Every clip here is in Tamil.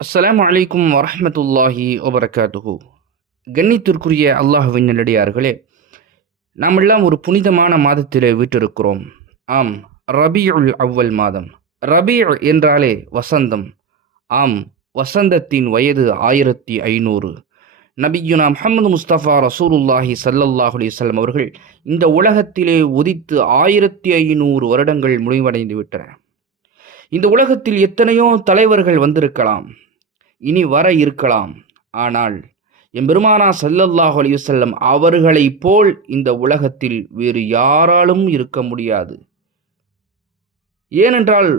அஸ்ஸலாமு அலைக்கும் வரஹ்மத்துல்லாஹி வபரகாத்துஹு. கண்ணியத்திற்குரிய அல்லாஹ்வின் நல்லடியார்களே, நாமெல்லாம் ஒரு புனிதமான மாதத்திலே வீற்றிருக்கிறோம். ஆம், ரபீஉல் அவ்வல் மாதம். ரபீஉ என்றாலே வசந்தம். ஆம், வசந்தத்தின் வயது 1500. நபியுனா முஹம்மது முஸ்தபா ரசூலுல்லாஹி ஸல்லல்லாஹு அலைஹி வஸல்லம் அவர்கள் இந்த உலகத்திலே உதித்து 1500 வருடங்கள் முடிவடைந்து விட்டன. இந்த உலகத்தில் எத்தனையோ தலைவர்கள் வந்திருக்கலாம், இனி வர இருக்கலாம். ஆனால் எம்பெருமானா ஸல்லல்லாஹு அலைஹி வஸல்லம் அவர்களைப் போல் இந்த உலகத்தில் வேறு யாராலும் இருக்க முடியாது. ஏனென்றால்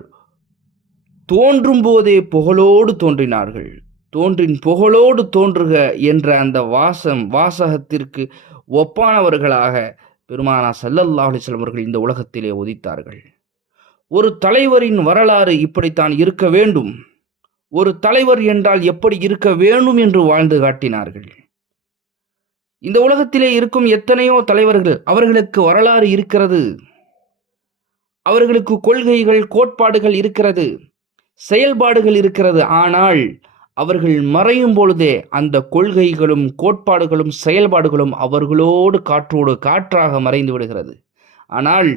தோன்றும் போதே புகழோடு தோன்றினார்கள். தோன்றின் புகழோடு தோன்றுக என்ற அந்த வாசகத்திற்கு ஒப்பானவர்களாக பெருமானா ஸல்லல்லாஹு அலைஹி வஸல்லம் அவர்கள் இந்த உலகத்திலே உதித்தார்கள். ஒரு தலைவரின் வரலாறு இப்படித்தான் இருக்க வேண்டும், ஒரு தலைவர் என்றால் எப்படி இருக்க வேண்டும் என்று வாழ்ந்து காட்டினார்கள். இந்த உலகத்திலே இருக்கும் எத்தனையோ தலைவர்கள், அவர்களுக்கு வரலாறு இருக்கிறது, அவர்களுக்கு கொள்கைகள் கோட்பாடுகள் இருக்கிறது, செயல்பாடுகள் இருக்கிறது. ஆனால் அவர்கள் மறையும் பொழுதே அந்த கொள்கைகளும் கோட்பாடுகளும் செயல்பாடுகளும் அவர்களோடு காற்றோடு காற்றாக மறைந்து விடுகிறது. ஆனால்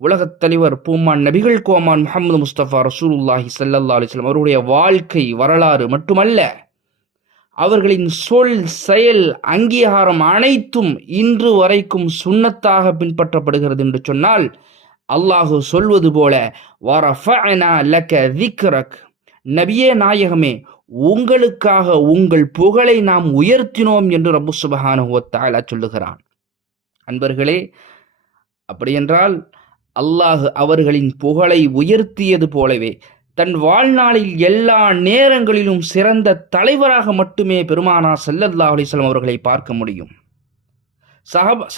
உலகத் தலைவர் பூமான் நபிகள் கோமான் முஹம்மது முஸ்தபா ரசூலுல்லாஹி ஸல்லல்லாஹு அலைஹி வஸல்லம் அவருடைய வாழ்க்கை வரலாறு மட்டுமல்ல, அவர்களின் சொல் செயல் அங்கீகாரம் அனைத்தும் இன்று வரைக்கும் சுன்னத்தாக பின்பற்றப்படுகிறது என்று சொன்னால், அல்லாஹு சொல்வது போல வரஃபஅனா லக திக்ரக், நபியே நாயகமே உங்களுக்காக உங்கள் புகழை நாம் உயர்த்தினோம் என்று ரப்பு சுப்ஹானஹு வ தஆலா சொல்லுகிறான். அன்பர்களே, அப்படியென்றால் அல்லாஹ் அவர்களின் புகழை உயர்த்தியது போலவே தன் வாழ்நாளில் எல்லா நேரங்களிலும் சிறந்த தலைவராக மட்டுமே பெருமானா ஸல்லல்லாஹு அலைஹி வஸல்லம் அவர்களை பார்க்க முடியும்.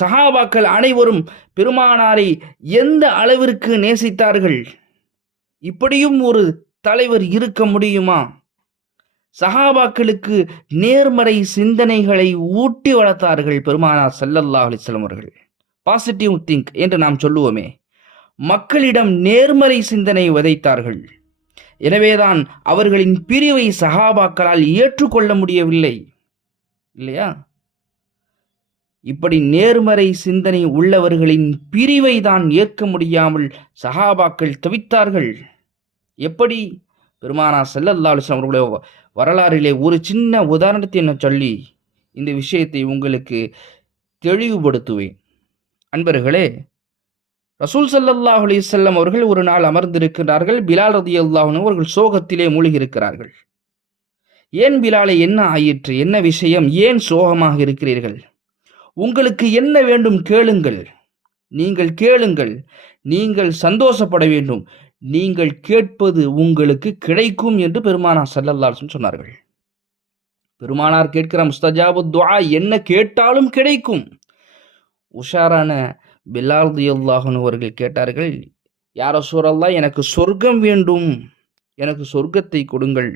சஹாபாக்கள் அனைவரும் பெருமானாரை எந்த அளவிற்கு நேசித்தார்கள்! இப்படியும் ஒரு தலைவர் இருக்க முடியுமா? சஹாபாக்களுக்கு நேர்மறை சிந்தனைகளை ஊட்டி வளர்த்தார்கள் பெருமானார் ஸல்லல்லாஹு அலைஹி வஸல்லம் அவர்கள். பாசிட்டிவ் திங்க் என்று நாம் சொல்லுவோமே, மக்களிடம் நேர்மறை சிந்தனை விதைத்தார்கள். எனவேதான் அவர்களின் பிரிவை சஹாபாக்களால் ஏற்றுக்கொள்ள முடியவில்லை, இல்லையா? இப்படி நேர்மறை சிந்தனை உள்ளவர்களின் பிரிவை தான் ஏற்க முடியாமல் சஹாபாக்கள் தவித்தார்கள். எப்படி? பெருமானா ஸல்லல்லாஹு அலைஹி வஸல்லம் அவர்களுடைய வரலாறிலே ஒரு சின்ன உதாரணத்தை நான் சொல்லி இந்த விஷயத்தை உங்களுக்கு தெளிவுபடுத்துவேன். அன்பர்களே, ரசூல் ஸல்லல்லாஹு அலைஹி வஸல்லம் அவர்கள் ஒரு நாள் அமர்ந்திருக்கிறார்கள். பிலால் ரலியல்லாஹு அன்ஹு அவர்கள் சோகத்திலே மூழ்கி இருக்கிறார்கள். ஏன் பிலாலே, என்ன ஆயிற்று, என்ன விஷயம், ஏன் சோகமாக இருக்கிறீர்கள்? உங்களுக்கு என்ன வேண்டும் கேளுங்கள், நீங்கள் கேளுங்கள், நீங்கள் சந்தோஷப்பட வேண்டும், நீங்கள் கேட்பது உங்களுக்கு கிடைக்கும் என்று பெருமானார் ஸல்லல்லாஹு அலைஹி வஸல்லம் சொன்னார்கள். பெருமானார் கேட்கிற முஸ்தஜாபு துஆ, என்ன கேட்டாலும் கிடைக்கும். உஷாரான பிலால் ரலியல்லாஹு அன்ஹு அவர்கள் கேட்டார்கள், யா ரசூலல்லாஹ், எனக்கு சொர்க்கம் வேண்டும், எனக்கு சொர்க்கத்தை கொடுங்கள்,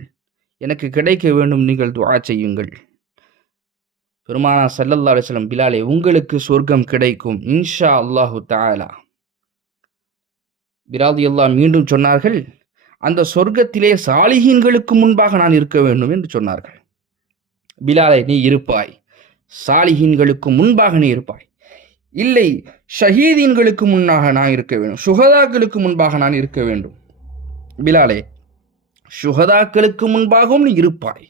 எனக்கு கிடைக்க வேண்டும், நீங்கள் துஆ செய்யுங்கள். பெருமானார் ஸல்லல்லாஹு அலைஹி வஸல்லம், பிலாலே உங்களுக்கு சொர்க்கம் கிடைக்கும் இன்ஷா அல்லாஹு தஆலா. பிலால் ரலியல்லாஹு மீண்டும் சொன்னார்கள், அந்த சொர்க்கத்திலே சாலிஹீன்களுக்கு முன்பாக நான் இருக்க வேண்டும் என்று சொன்னார்கள். பிலாலே, நீ இருப்பாய், சாலிஹீன்களுக்கு முன்பாக நீ இருப்பாய். இல்லை, ஷஹீதீன்களுக்கு முன்னாக நான் இருக்க வேண்டும், சுஹதாக்களுக்கு முன்பாக நான் இருக்க வேண்டும். பிலாலே, சுஹதாக்களுக்கு முன்பாகவும் நீ இருப்பாய்.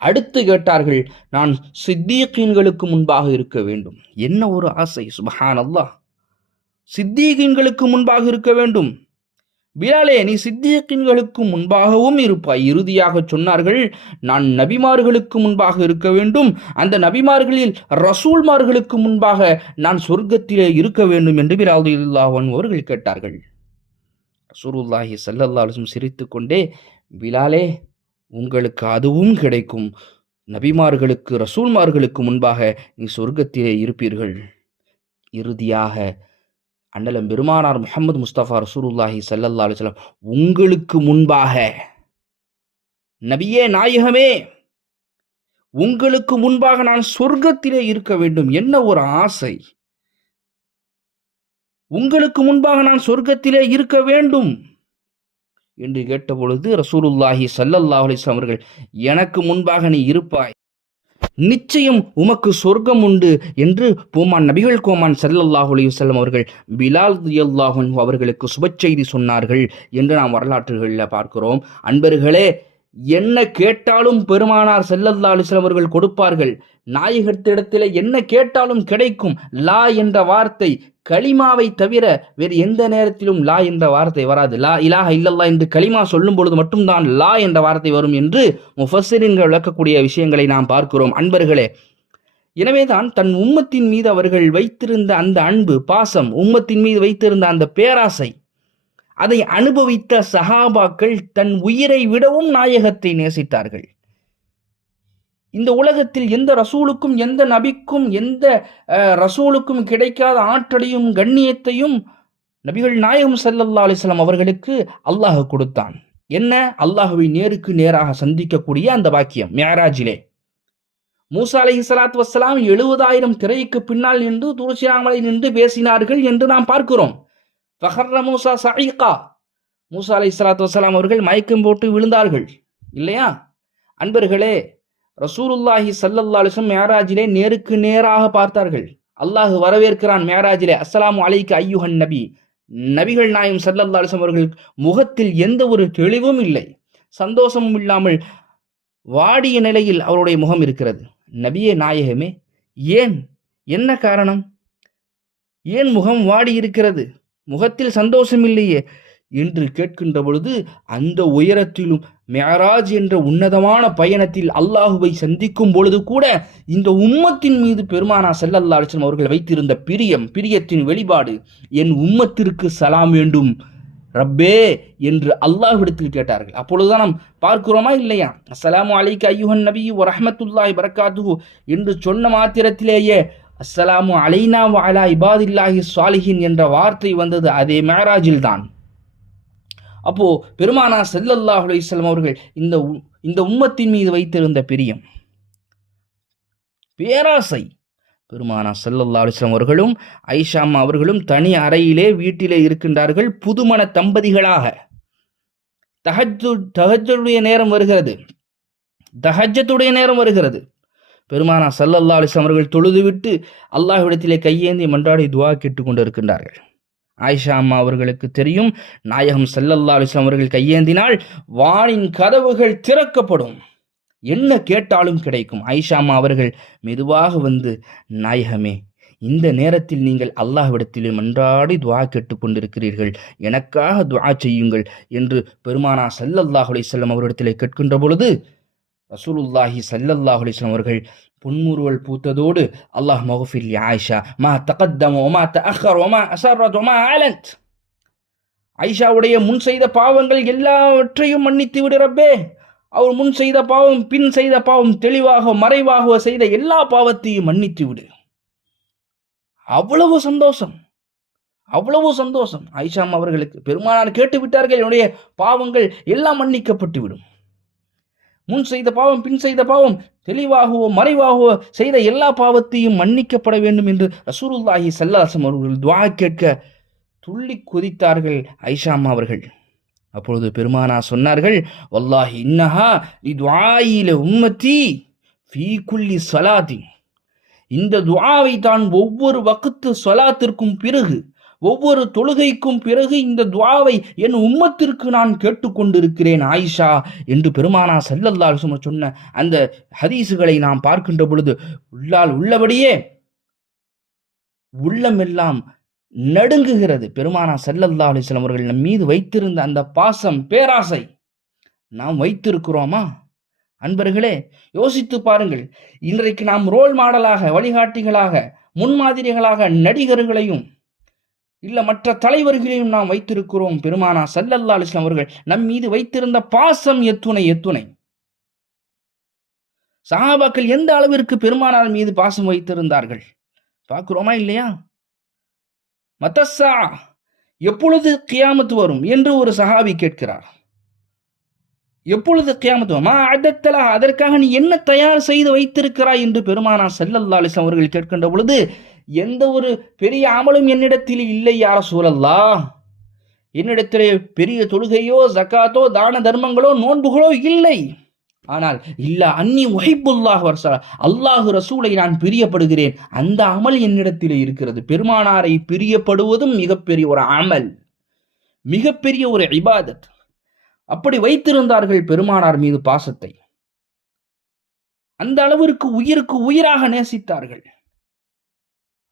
அடுத்து கேட்டார்கள், நான் சித்தீகீன்களுக்கு முன்பாக இருக்க வேண்டும். என்ன ஒரு ஆசை! சுப்ஹானல்லாஹ், சித்தீகீன்களுக்கு முன்பாக இருக்க வேண்டும். பிலாலே, நீ சித்தீகீன்களுக்கு முன்பாகவும் இருப்பாய். இறுதியாக சொன்னார்கள், நான் நபிமார்களுக்கு முன்பாக இருக்க வேண்டும், அந்த நபிமார்களில் ரசூல்மார்களுக்கு முன்பாக நான் சொர்க்கத்திலே இருக்க வேண்டும் என்று பிலால் ரலியல்லாஹு அன்ஹு அவர்கள் கேட்டார்கள். ரசூலுல்லாஹி ஸல்லல்லாஹு அலைஹி வஸல்லம் சிரித்துக்கொண்டே, பிலாலே, உங்களுக்கு அதுவும் கிடைக்கும், நபிமார்களுக்கு ரசூல்மார்களுக்கு முன்பாக நீ சொர்க்கத்திலே இருப்பீர்கள். இறுதியாக அண்ணலம் பெருமானார் முஹம்மது முஸ்தபா ரசூலுல்லாஹி ஸல்லல்லாஹு அலைஹி வஸல்லம், உங்களுக்கு முன்பாக, நபியே நாயகமே உங்களுக்கு முன்பாக நான் சொர்க்கத்திலே இருக்க வேண்டும். என்ன ஒரு ஆசை! உங்களுக்கு முன்பாக நான் சொர்க்கத்திலே இருக்க வேண்டும். என்று கேட்டபொழுது ரசூலுல்லாஹி ஸல்லல்லாஹு அலைஹி வஸல்லம் அவர்கள், எனக்கு முன்பாக நீ இருப்பாய், நிச்சயம் உமக்கு சொர்க்கம் உண்டு என்று நபிகள் கோமான் ஸல்லல்லாஹு அலைஹி வஸல்லம் அவர்கள் பிலால் ரலியல்லாஹு அன்ஹு அவர்களுக்கு சுப செய்தி சொன்னார்கள் என்று நாம் வரலாற்றுகளில் பார்க்கிறோம். அன்பர்களே, என்ன கேட்டாலும் பெருமானார் ஸல்லல்லாஹு அலைஹி வஸல்லம் அவர்கள் கொடுப்பார்கள். நாயகத்திடத்தில் என்ன கேட்டாலும் கிடைக்கும். லா என்ற வார்த்தை, கலிமாவை தவிர வேறு எந்த நேரத்திலும் லா என்ற வார்த்தை வராது. லா இலாஹ இல்லல்லாஹ் என்று கலிமா சொல்லும் பொழுது மட்டும்தான் லா என்ற வார்த்தை வரும் என்று முஃபஸ்ஸிரீன்கள் விளக்கக்கூடிய விஷயங்களை நாம் பார்க்கிறோம். அன்பர்களே, எனவேதான் தன் உம்மத்தின் மீது அவர்கள் வைத்திருந்த அந்த அன்பு, பாசம், உம்மத்தின் மீது வைத்திருந்த அந்த பேராசை, அதை அனுபவித்த சஹாபாக்கள் தன் உயிரை விடவும் நாயகத்தை நேசித்தார்கள். இந்த உலகத்தில் எந்த ரசூலுக்கும், எந்த நபிக்கும், எந்த ரசூலுக்கும் கிடைக்காத ஆற்றலையும் கண்ணியத்தையும் நபிகள் நாயகம் ஸல்லல்லாஹு அலைஹி வஸல்லம் அவர்களுக்கு அல்லாஹ் கொடுத்தான். என்ன? அல்லாஹ்வை நேருக்கு நேராக சந்திக்கக்கூடிய அந்த பாக்கியம். மிஅராஜிலே மூசா அலைஹிஸ்ஸலாத்து வஸ்ஸலாம் 70,000 திரைக்கு பின்னால் நின்று தூர்சியாமலை நின்று பேசினார்கள் என்று நாம் பார்க்கிறோம். ஃபஹர்ர மூசா ஸஈகா, மூசா அலைஹிஸ்ஸலாத்து வஸ்ஸலாம் அவர்கள் மயக்கம் போட்டு விழுந்தார்கள் இல்லையா? அன்பர்களே, ரசூலுல்லாஹி ஸல்லல்லாஹு அலைஹி வஸல்லம் மிஅராஜிலே நேருக்கு நேராக பார்த்தார்கள். அல்லாஹ் வரவேற்கிறான் மிஅராஜிலே, அஸ்ஸலாமு அலைக்க அய்யுஹன் நபி. நபிகள் நாயகம் ஸல்லல்லாஹு அலைஹி வஸல்லம் அவர்கள் முகத்தில் எந்த ஒரு தெளிவும் இல்லை, சந்தோஷமும் இல்லாமல் வாடிய நிலையில் அவருடைய முகம் இருக்கிறது. நபியே நாயகமே, ஏன்? என்ன காரணம்? ஏன் முகம் வாடி இருக்கிறது? முகத்தில் சந்தோஷம் இல்லையே என்று கேட்கின்ற பொழுது, அந்த உயரத்திலும் மிஅராஜ் என்ற உன்னதமான பயணத்தில் அல்லாஹுவை சந்திக்கும் பொழுது கூட இந்த உம்மத்தின் மீது பெருமானார் ஸல்லல்லாஹு அலைஹி வஸல்லம் அவர்கள் வைத்திருந்த பிரியத்தின் வெளிப்பாடு, என் உம்மத்திற்கு சலாம் வேண்டும் ரப்பே என்று அல்லாஹ்விடத்தில் கேட்டார்கள். அப்பொழுதுதான் நாம் பார்க்கிறோமா இல்லையா? அஸ்ஸலாமு அலைக்க அய்யுஹன் நபி வ ரஹ்மத்துல்லாஹி பரக்காத்துஹு என்று சொன்ன மாத்திரத்திலேயே அஸ்ஸலாமு அலைனா வ அலா இபாதில்லாஹி ஸாலிஹீன் என்ற வார்த்தை வந்தது அதே மிஅராஜில் தான். அப்போ பெருமானார் ஸல்லல்லாஹு அலைஹி வஸல்லம் அவர்கள் இந்த உம்மத்தின் மீது வைத்திருந்த பிரியம், பேராசை, பெருமானார் ஸல்லல்லாஹு அலைஹி வஸல்லம் அவர்களும் ஆயிஷா அம்மா அவர்களும் தனி அறையிலே வீட்டிலே இருக்கின்றார்கள். புதுமண தம்பதிகளாக தஹஜ்ஜுடைய நேரம் வருகிறது. தஹஜ்ஜத்துடைய நேரம் வருகிறது. பெருமானார் ஸல்லல்லாஹு அலைஹி வஸல்லம் அவர்கள் தொழுதுவிட்டு அல்லாஹ்விடத்திலே கையேந்தி மன்றாடி துஆ கேட்டுக் கொண்டிருக்கின்றார்கள். ஆயிஷா அம்மா அவர்களுக்கு தெரியும், நாயகம் ஸல்லல்லாஹு அலைஹி வஸல்லம் அவர்கள் கையேந்தினால் வானின் கதவுகள் திறக்கப்படும், என்ன கேட்டாலும் கிடைக்கும். ஆயிஷா அம்மா அவர்கள் மெதுவாக வந்து, நாயகமே, இந்த நேரத்தில் நீங்கள் அல்லாஹ்விடத்திலே மன்றாடி துஆ கேட்டுக் கொண்டிருக்கிறீர்கள், எனக்காக துஆ செய்யுங்கள் என்று பெருமானார் ஸல்லல்லாஹு அலைஹி வஸல்லம் அவரிடத்திலே கேட்கின்ற பொழுது ரசூலுல்லாஹி ஸல்லல்லாஹு அலைஹி வஸல்லம் அவர்கள் புன்முறுவல் பூத்ததோடு, அல்லாஹ் மக்ஃபிர் லி ஆயிஷா மா தகத்தம வ மா தஅக்கர் வ மா அஸர்ரத் வ மா அலன்த். ஆயிஷாவுடைய முன் செய்த பாவங்கள் எல்லாவற்றையும் மன்னித்து விடு ரப்பே. அவர் முன் செய்த பாவம், பின் செய்த பாவம், தெளிவாக மறைவாக செய்த எல்லா பாவத்தையும் மன்னித்து விடு. அவ்வளவு சந்தோஷம், அவ்வளவு சந்தோஷம் ஆயிஷா அவர்களுக்கு. பெருமானார் கேட்டு விட்டார்கள், என்னுடைய பாவங்கள் எல்லாம் மன்னிக்கப்பட்டு விடும். முன் செய்த பாவம், பின் செய்த பாவம், தெளிவாகவோ மறைவாகவோ செய்த எல்லா பாவத்தையும் மன்னிக்கப்பட வேண்டும் என்று ரசூலுல்லாஹி ஸல்லல்லாஹு அலைஹி வஸல்லம் அவர்கள் துஆ கேட்க துள்ளி குதித்தார்கள் ஆயிஷா அம்மா அவர்கள். அப்பொழுது பெருமானார் சொன்னார்கள், வல்லாஹி இன்னஹா லிதுஆயில உம்மதி ஃபீ குல்லி ஸலாத்தி. இந்த துஆவை தான் ஒவ்வொரு வக்து ஸலாத்திற்கும் பிறகு, ஒவ்வொரு தொழுகைக்கும் பிறகு இந்த துஆவை என் உம்மத்திற்கு நான் கேட்டுக்கொண்டிருக்கிறேன் ஆயிஷா என்று பெருமானார் ஸல்லல்லாஹு அலைஹி வஸல்லம் சொன்ன அந்த ஹதீசுகளை நாம் பார்க்கின்ற பொழுது உள்ளபடியே உள்ளமெல்லாம் நடுங்குகிறது. பெருமானார் ஸல்லல்லாஹு அலைஹி வஸல்லம் அவர்கள் நம் மீது வைத்திருந்த அந்த பாசம், பேராசை நாம் வைத்திருக்கிறோமா? அன்பர்களே, யோசித்து பாருங்கள். இன்றைக்கு நாம் ரோல் மாடலாக, வழிகாட்டிகளாக, முன்மாதிரிகளாக நடிகர்களையும் இல்ல மற்ற தலைவர்களையும் நாம் வைத்திருக்கிறோம். பெருமானார் ஸல்லல்லாஹு அலைஹி வஸல்லம் அவர்கள் நம் மீது வைத்திருந்த பாசம் எத்துணை. சஹாபாக்கள் எந்த அளவிற்கு பெருமானார் மீது பாசம் வைத்திருந்தார்கள் பார்க்கிறோமா இல்லையா? மத்தஸ்ஸா, எப்பொழுது கியாமத் வரும் என்று ஒரு சஹாபி கேட்கிறார். எப்பொழுது கியாமத் வரும்? மா அதத்தலா, அதற்காக நீ என்ன தயார் செய்து வைத்திருக்கிறாய் என்று பெருமானார் ஸல்லல்லாஹு அலைஹி வஸல்லம் அவர்கள் கேட்கின்ற பொழுது, எந்த ஒரு பெரிய அமலும் என்னிடத்தில் இல்லை யா ரசூலல்லாஹ், என்னிடத்திலே பெரிய தொழுகையோ ஜகாத்தோ தான தர்மங்களோ நோன்புகளோ இல்லை. ஆனால் இல்லா அன்னி உஹிப்புல்லாஹ் வர்ஸா, அல்லாஹு ரசூலை நான் பிரியப்படுகிறேன், அந்த அமல் என்னிடத்திலே இருக்கிறது. பெருமானாரை பிரியப்படுவதும் மிகப்பெரிய ஒரு அமல், மிகப்பெரிய ஒரு இபாதத். அப்படி வைத்திருந்தார்கள் பெருமானார் மீது பாசத்தை. அந்த அளவிற்கு உயிருக்கு உயிராக நேசித்தார்கள்.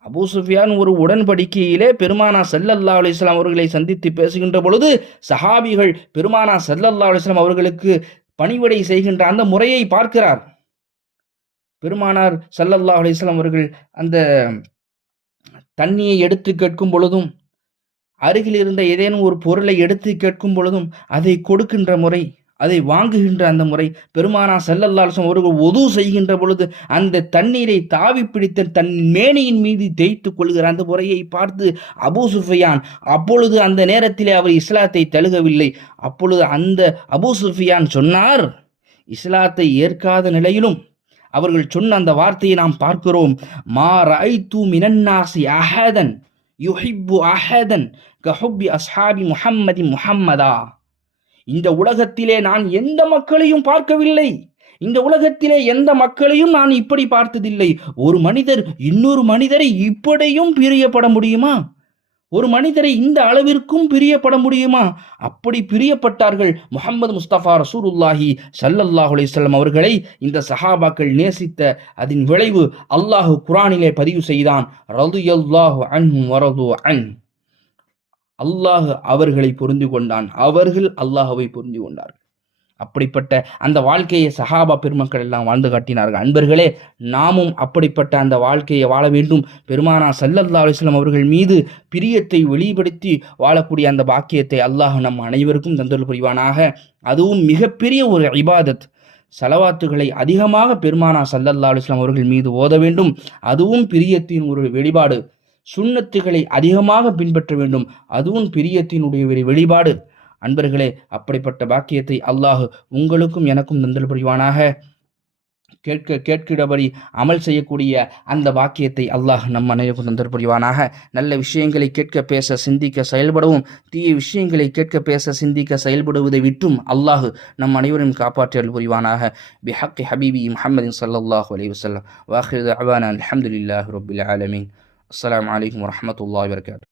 அபூ சுஃபியான் ஒரு உடன்படிக்கையிலே பெருமானார் ஸல்லல்லாஹு அலைஹி வஸல்லம் அவர்களை சந்தித்து பேசுகின்ற பொழுது சஹாபிகள் பெருமானார் ஸல்லல்லாஹு அலைஹி வஸல்லம் அவர்களுக்கு பணிவிடை செய்கின்ற அந்த முறையை பார்க்கிறார். பெருமானார் ஸல்லல்லாஹு அலைஹி வஸல்லம் அவர்கள் அந்த தண்ணியை எடுத்து கேட்கும் பொழுதும், அருகில் இருந்த ஏதேனும் ஒரு பொருளை எடுத்து கேட்கும் பொழுதும் அதை கொடுக்கின்ற முறை, அதை வாங்குகின்ற அந்த முறை, பெருமானார் ஸல்லல்லாஹு அலைஹி வஸல்லம் அவர்கள் வுது செய்கின்ற பொழுது அந்த தண்ணீரை தாவி பிடித்து தன் மேனியின் மீது தேய்த்து கொள்கிற அந்த முறையை பார்த்து அபூ சுஃபியான், அப்பொழுது அந்த நேரத்திலே அவர் இஸ்லாத்தை தழுகவில்லை. அப்பொழுது அந்த அபூ சுஃபியான் சொன்னார், இஸ்லாத்தை ஏற்காத நிலையிலும் அவர்கள் சொன்ன அந்த வார்த்தையை நாம் பார்க்கிறோம். மா ரஐது மினன்னாசி அஹதன் யுஹிப்பு அஹதன் கஹுப்பி அஸ்ஹாபி முஹம்மதி முஹம்மதா. இந்த உலகத்திலே நான் எந்த மக்களையும் பார்க்கவில்லை, இந்த உலகத்திலே எந்த மக்களையும் நான் இப்படி பார்த்ததில்லை. ஒரு மனிதர் இன்னொரு மனிதரை இப்படியும் பிரியப்பட முடியுமா? ஒரு மனிதரை இந்த அளவிற்கும் பிரியப்பட முடியுமா? அப்படி பிரியப்பட்டார்கள். முஹம்மது முஸ்தபா ரசூலுல்லாஹி ஸல்லல்லாஹு அலைஹி வஸல்லம் அவர்களை இந்த சஹாபாக்கள் நேசித்த அதன் விளைவு அல்லாஹ் குர்ஆனிலே பதிவு செய்தான். ரலியல்லாஹு அன்ஹும் வரது அன். அல்லாஹ் அவர்களை புரிந்து கொண்டான், அவர்கள் அல்லாஹ்வை புரிந்து கொண்டார்கள். அப்படிப்பட்ட அந்த வாழ்க்கையை சஹாபா பெருமக்கள் எல்லாம் வாழ்ந்து காட்டினார்கள். அன்பர்களே, நாமும் அப்படிப்பட்ட அந்த வாழ்க்கையை வாழ வேண்டும். பெருமானார் ஸல்லல்லாஹு அலைஹி வஸல்லம் அவர்கள் மீது பிரியத்தை வெளிப்படுத்தி வாழக்கூடிய அந்த பாக்கியத்தை அல்லாஹ் நம் அனைவருக்கும் தந்தருள் புரிவானாக. அதுவும் மிகப்பெரிய ஒரு இபாதத். ஸலவாத்துகளை அதிகமாக பெருமானார் ஸல்லல்லாஹு அலைஹி வஸல்லம் அவர்கள் மீது ஓத வேண்டும். அதுவும் பிரியத்தின் ஒரு வெளிப்பாடு. சுன்னத்துகளை அதிகமாக பின்பற்ற வேண்டும். அதுவும் பிரியத்தினுடைய ஒரு வெளிப்பாடு. அன்பர்களே, அப்படிப்பட்ட பாக்கியத்தை அல்லாஹ் உங்களுக்கும் எனக்கும் தந்தல் புரிவானாக. கேட்கிறபடி அமல் செய்யக்கூடிய அந்த பாக்கியத்தை அல்லாஹ் நம் அனைவருக்கும் தந்தல் புரிவானாக. நல்ல விஷயங்களை கேட்க பேச சிந்திக்க செயல்படவும், தீய விஷயங்களை கேட்க பேச சிந்திக்க செயல்படுவதை விட்டும் அல்லாஹ் நம் அனைவரும் காப்பாற்றல் புரிவானாக. பிஹக்கி ஹபீபி முஹம்மதின் ஸல்லல்லாஹு அலைஹி வஸல்லம். வாஹிரு தஅவானா அல்ஹம்துலில்லாஹி ரப்பில் ஆலமீன். அஸ்ஸலாமு அலைக்கும் வரஹ்மத்துல்லாஹி வபரகாத்துஹு.